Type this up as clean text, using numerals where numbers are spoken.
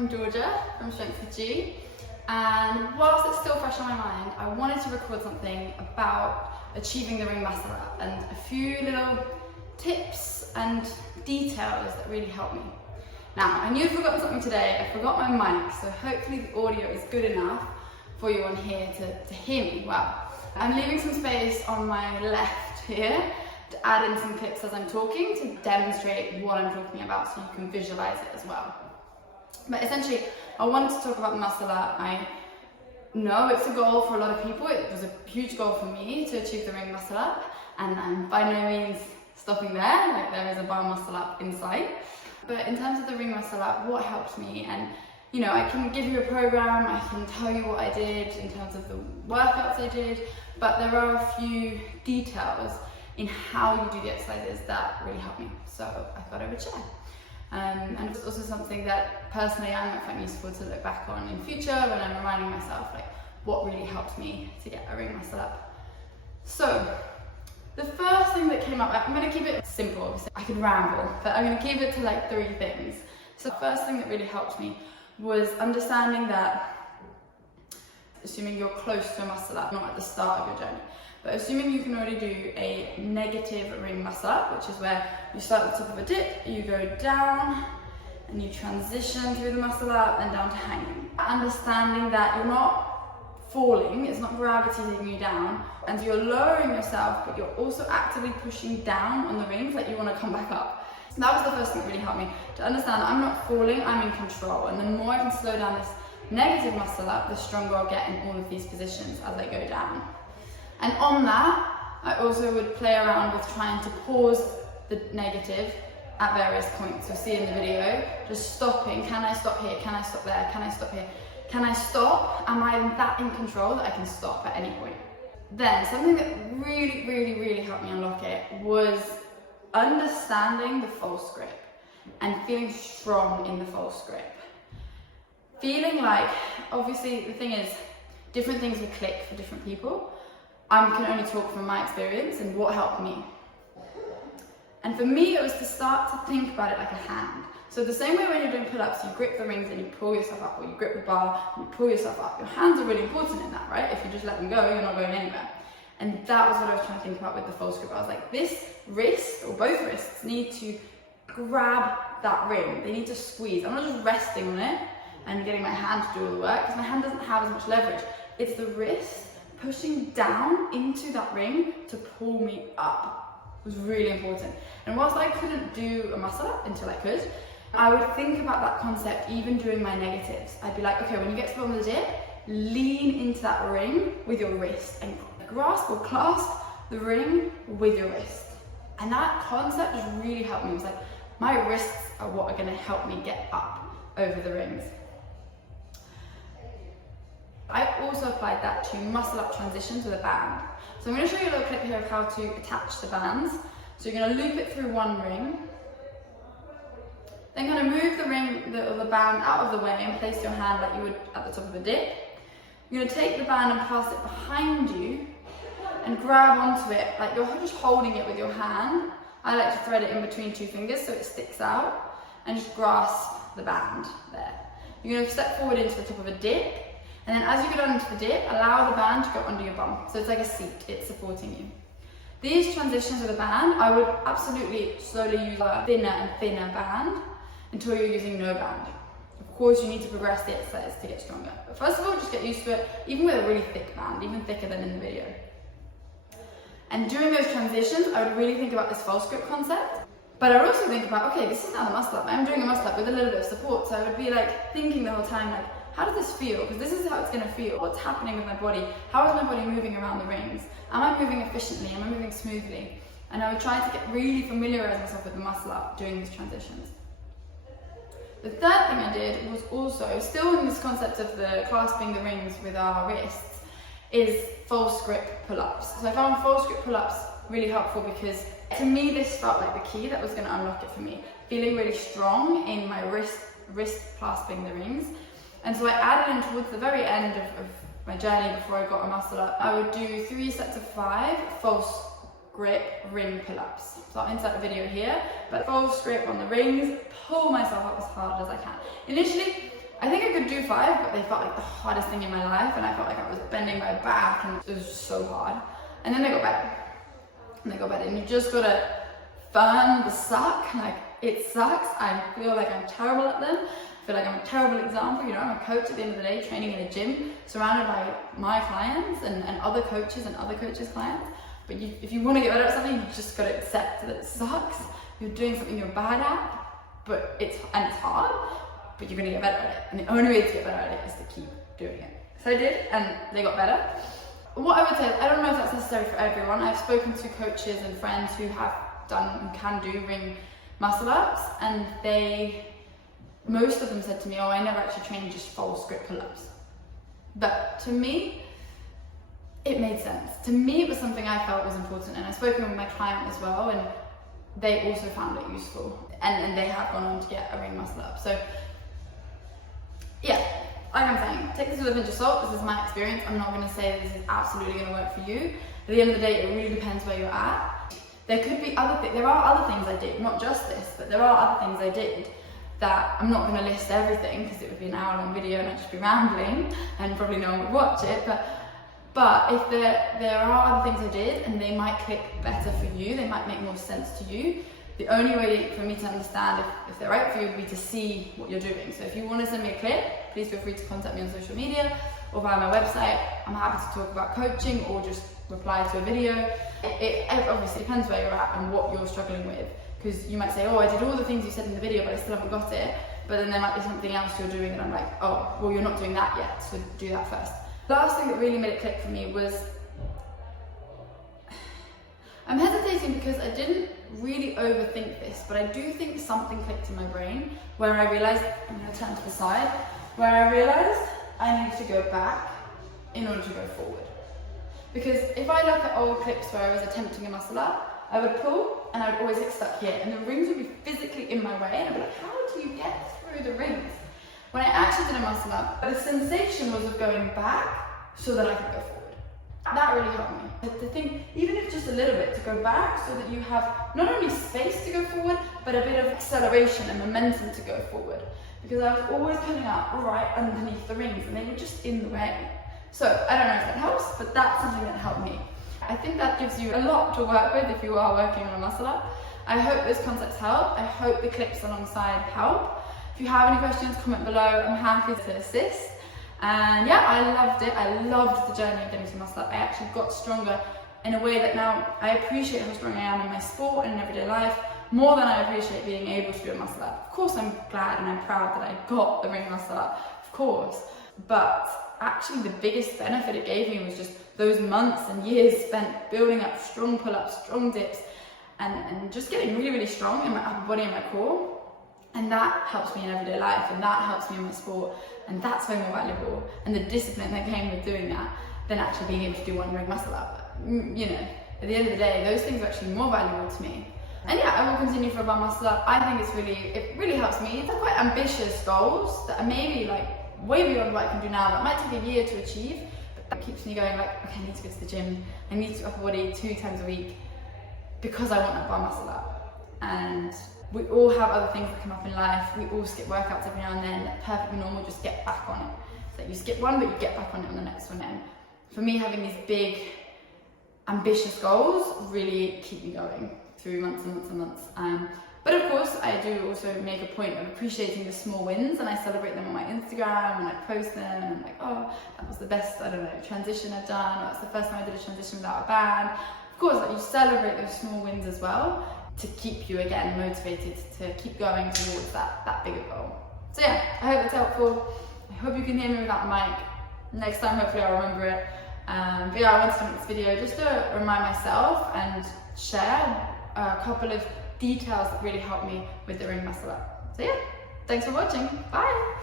from Georgia, from Strength for G, and whilst it's still fresh on my mind, I wanted to record something about achieving the ring muscle up and a few little tips and details that really helped me. Now, I knew I'd forgotten something today. I forgot my mic, so hopefully the audio is good enough for you on here to hear me well. I'm leaving some space on my left here to add in some clips as I'm talking to demonstrate what I'm talking about so you can visualize it as well. But essentially, I wanted to talk about the muscle up. I know it's a goal for a lot of people. It was a huge goal for me to achieve the ring muscle up, and I'm by no means stopping there, like there is a bar muscle up inside. But in terms of the ring muscle up, what helped me, and you know, I can give you a program, I can tell you what I did in terms of the workouts I did, but there are a few details in how you do the exercises that really helped me. So I thought I would share. And it's also something that personally I might find useful to look back on in future when I'm reminding myself like what really helped me to get a ring muscle up. So the first thing that came up, I'm going to keep it simple, obviously I could ramble, but I'm going to keep it to like 3 things. So the first thing that really helped me was understanding that, assuming you're close to a muscle up, not at the start of your journey, but assuming you can already do a negative ring muscle up, which is where you start at the top of a dip, you go down, and you transition through the muscle up and down to hanging. Understanding that you're not falling, it's not gravity taking you down, and you're lowering yourself, but you're also actively pushing down on the rings like you want to come back up. So that was the first thing that really helped me, to understand that I'm not falling, I'm in control, and the more I can slow down this negative muscle up, the stronger I'll get in all of these positions as I go down. And on that, I also would play around with trying to pause the negative at various points. You'll see in the video, just stopping. Can I stop here? Can I stop there? Can I stop here? Can I stop? Am I that in control that I can stop at any point? Then something that really helped me unlock it was understanding the false grip and feeling strong in the false grip. Feeling like, obviously the thing is, different things will click for different people. I can only talk from my experience and what helped me. And for me, it was to start to think about it like a hand. So the same way when you're doing pull-ups, you grip the rings and you pull yourself up, or you grip the bar and you pull yourself up. Your hands are really important in that, right? If you just let them go, you're not going anywhere. And that was what I was trying to think about with the false grip. I was like, this wrist, or both wrists, need to grab that ring. They need to squeeze. I'm not just resting on it and getting my hand to do all the work, because my hand doesn't have as much leverage. It's the wrist pushing down into that ring to pull me up. It was really important. And whilst I couldn't do a muscle up until I could, I would think about that concept even during my negatives. I'd be like, okay, when you get to the bottom of the dip, lean into that ring with your wrist and grasp or clasp the ring with your wrist. And that concept just really helped me. It was like, my wrists are what are going to help me get up over the rings. I also applied that to muscle up transitions with a band. So I'm going to show you a little clip here of how to attach the bands. So you're going to loop it through one ring, then kind of move the ring or the band out of the way and place your hand like you would at the top of a dip. You're going to take the band and pass it behind you and grab onto it like you're just holding it with your hand. I like to thread it in between 2 fingers so it sticks out, and just grasp the band there. You're going to step forward into the top of a dip. And then as you go down into the dip, allow the band to go under your bum. So it's like a seat, it's supporting you. These transitions with a band, I would absolutely slowly use a thinner and thinner band until you're using no band. Of course, you need to progress the exercise to get stronger. But first of all, just get used to it, even with a really thick band, even thicker than in the video. And during those transitions, I would really think about this false grip concept. But I would also think about, okay, this is now the muscle up. I'm doing a muscle up with a little bit of support. So I would be like thinking the whole time, like, how does this feel? Because this is how it's going to feel. What's happening with my body? How is my body moving around the rings? Am I moving efficiently? Am I moving smoothly? And I would try to get really familiarize myself with the muscle up during these transitions. The third thing I did was also, still in this concept of the clasping the rings with our wrists, is false grip pull-ups. So I found false grip pull-ups really helpful because to me this felt like the key that was going to unlock it for me. Feeling really strong in my wrist clasping the rings. And so I added in towards the very end of my journey before I got a muscle up, I would do 3 sets of 5 false grip ring pull-ups. So I'll insert a video here, but false grip on the rings, pull myself up as hard as I can. Initially, could do 5, but they felt like the hardest thing in my life, and I felt like I was bending my back, and it was just so hard. And then they got better, and they got better, and you just gotta firm the suck. Like, it sucks. I feel like I'm terrible at them. I feel like I'm a terrible example. You know, I'm a coach at the end of the day, training in a gym, surrounded by my clients and other coaches and other coaches' clients. But if you want to get better at something, you just got to accept that it sucks. You're doing something you're bad at, but it's hard, but you're going to get better at it. And the only way to get better at it is to keep doing it. So I did, and they got better. What I would say is, I don't know if that's necessary for everyone. I've spoken to coaches and friends who have done and can do ring muscle ups, and most of them said to me, oh, I never actually trained just full script pull-ups. But to me, it made sense. To me, it was something I felt was important, and I've spoken with my client as well, and they also found it useful, and they have gone on to get a ring muscle up. So yeah, like I'm saying, take this with a pinch of salt. This is my experience. I'm not going to say this is absolutely going to work for you. At the end of the day, it really depends where you're at. There could be other things. There are other things I did, not just this, but there are other things I did that I'm not going to list everything, because it would be an hour-long video and I'd just be rambling, and probably no one would watch it. But if there are other things I did, and they might click better for you, they might make more sense to you. The only way for me to understand if they're right for you would be to see what you're doing. So if you want to send me a clip, please feel free to contact me on social media or via my website. I'm happy to talk about coaching or just reply to a video. It obviously depends where you're at and what you're struggling with, because you might say, oh, I did all the things you said in the video, but I still haven't got it. But then there might be something else you're doing and I'm like, oh, well, you're not doing that yet, so do that first. The last thing that really made it click for me was, I'm hesitating because I didn't really overthink this, but I do think something clicked in my brain where I realized, I'm going to turn to the side, where I realized I need to go back in order to go forward. Because if I look at old clips where I was attempting a muscle up, I would pull and I would always get stuck here, and the rings would be physically in my way, and I'd be like, how do you get through the rings? When I actually did a muscle up, the sensation was of going back so that I could go forward. That really helped me. To think, even if just a little bit, to go back so that you have not only space to go forward, but a bit of acceleration and momentum to go forward. Because I was always putting up right underneath the rings and they were just in the way. So I don't know if that helps, but that's something that helped me. I think that gives you a lot to work with if you are working on a muscle up. I hope those concepts help. I hope the clips alongside help. If you have any questions, comment below. I'm happy to assist. And yeah, I loved it. I loved the journey of getting to muscle up. I actually got stronger in a way that now I appreciate how strong I am in my sport and in everyday life more than I appreciate being able to do a muscle up. Of course, I'm glad and I'm proud that I got the ring muscle up, of course. But actually the biggest benefit it gave me was just those months and years spent building up strong pull-ups, strong dips, and just getting really, really strong in my upper body and my core. And that helps me in everyday life, and that helps me in my sport, and that's way more valuable. And the discipline that came with doing that than actually being able to do one ring muscle up. You know, at the end of the day, those things are actually more valuable to me. And yeah, I will continue for one muscle up. I think it really helps me. They're quite ambitious goals that are maybe like way beyond what I can do now. That might take a year to achieve, but that keeps me going like, okay, I need to go to the gym. I need to do upper body 2 times a week because I want that bar muscle up. And we all have other things that come up in life. We all skip workouts every now and then. Perfectly normal, just get back on it. So you skip one, but you get back on it on the next one. And for me, having these big, ambitious goals really keep me going through months and months and months. But of course, I do also make a point of appreciating the small wins, and I celebrate them on my Instagram, and I post them, and I'm like, oh, that was the best, I don't know, transition I've done. That's the first time I did a transition without a band. Of course, like, you celebrate those small wins as well, to keep you again motivated to keep going towards that bigger goal. So yeah, I hope it's helpful. I hope you can hear me without the mic. Next time, hopefully I'll remember it. But yeah, I wanted to make this video just to remind myself and share a couple of details that really helped me with the ring muscle up. So yeah, thanks for watching. Bye.